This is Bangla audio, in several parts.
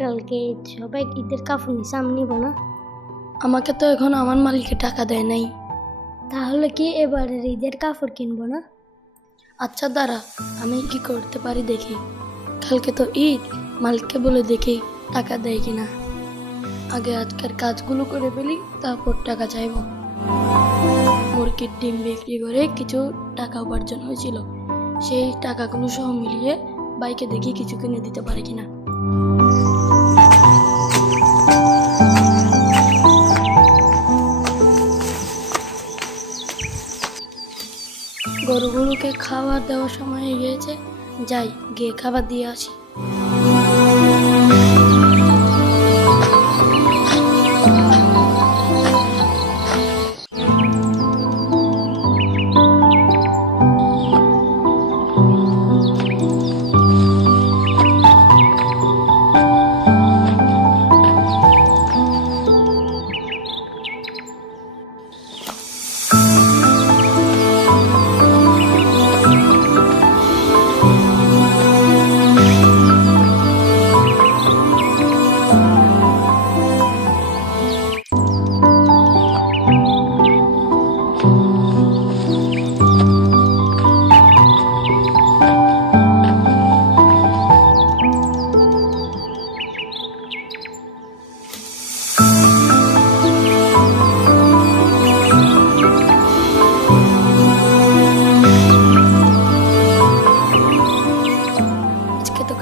কালকে সবাই ঈদের কাপড় নিছে, আমি নিব না। আমাকে তো এখন আমার মালিকে টাকা দেয় নাই। তাহলে কি এবারের ঈদের কাপড় কিনবো না? আচ্ছা দাঁড়া, আমি কি করতে পারি দেখি। কালকে তো ঈদ, মালিককে বলে দেখি টাকা দেয় কিনা। আগে আজকের কাজগুলো করে ফেলি, তারপর টাকা চাইবো। মুরগির ডিম বিক্রি করে কিছু টাকা উপার্জন হয়েছিল, সেই টাকাগুলো সহ মিলিয়ে বাইকে দেখি কিছু কিনে দিতে পারে কিনা। গরুগুলোকে খাবার দেওয়ার সময় হয়ে গিয়েছে, যাই গিয়ে খাবার দিয়ে আসি।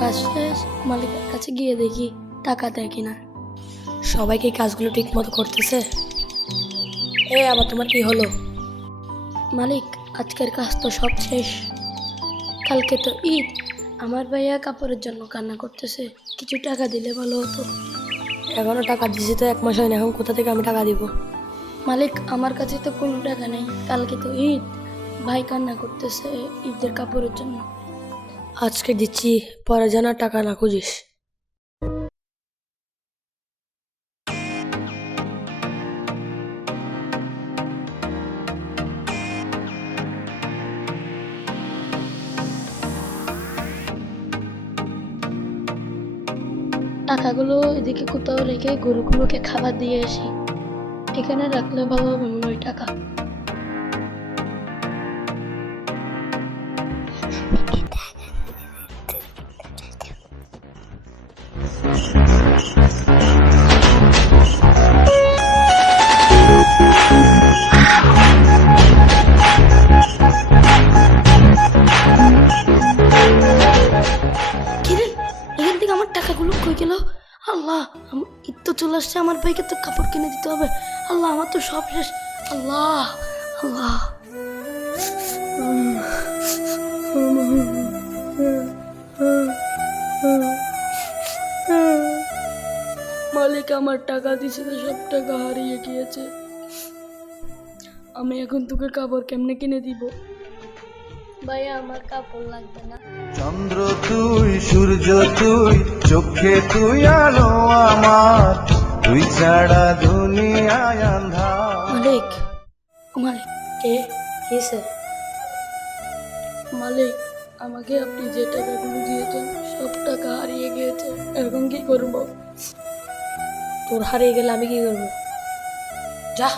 কাজ শেষ, মালিকের কাছে গিয়ে দেখি টাকা দেয় কিনা। সবাইকে কাজগুলো ঠিক মতো করতেছে। আবার তোমার কি হলো? মালিক, আজকের কাজ তো সব শেষ। কালকে তো ঈদ, আমার ভাইয়া কাপড়ের জন্য কান্না করতেছে, কিছু টাকা দিলে ভালো হতো। এখনো টাকা দিছি তো 1 মাস হয়নি, এখন কোথা থেকে আমি টাকা দিব? মালিক, আমার কাছে তো কোনো টাকা নেই। কালকে তো ঈদ, ভাই কান্না করতেছে ঈদের কাপড়ের জন্য। আজকে দিচ্ছি, পরে যেন টাকা না খুঁজিস। টাকাগুলো এদিকে কোথাও রেখে গরুগুলোকে খাবার দিয়ে আসি। এখানে রাখলে ভালো হবে মনে হয় টাকা। এখান থেকে আমার টাকাগুলো কই গেল? আল্লাহ, ঈদ তো চলে আসছে, আমার ভাইকে তো কাপড় কিনে দিতে হবে। আল্লাহ, আমার তো সব শেষ। আল্লাহ আল্লাহ, মালিক আমার টাকা দিয়েছিল, সব টাকা হারিয়ে গিয়েছে। আমি এখন তোকে কাপড় কেমনে কিনে দিব? ভাইয়া আমার কাপড় লাগবে না। চন্দ্র তুই, সূর্য তুই, চোখে তুই আলো আমার, তুই ছাড়া দুনিয়ায় আন্ধার। মালিক, মালিক কে কিসে? মালিক, আমাকে আপনি যে টাকাগুলো দিয়েছেন সব টাকা হারিয়ে গিয়েছে, এখন কি করব? তোর হারিয়ে গেলে আমি কি করবো? যা।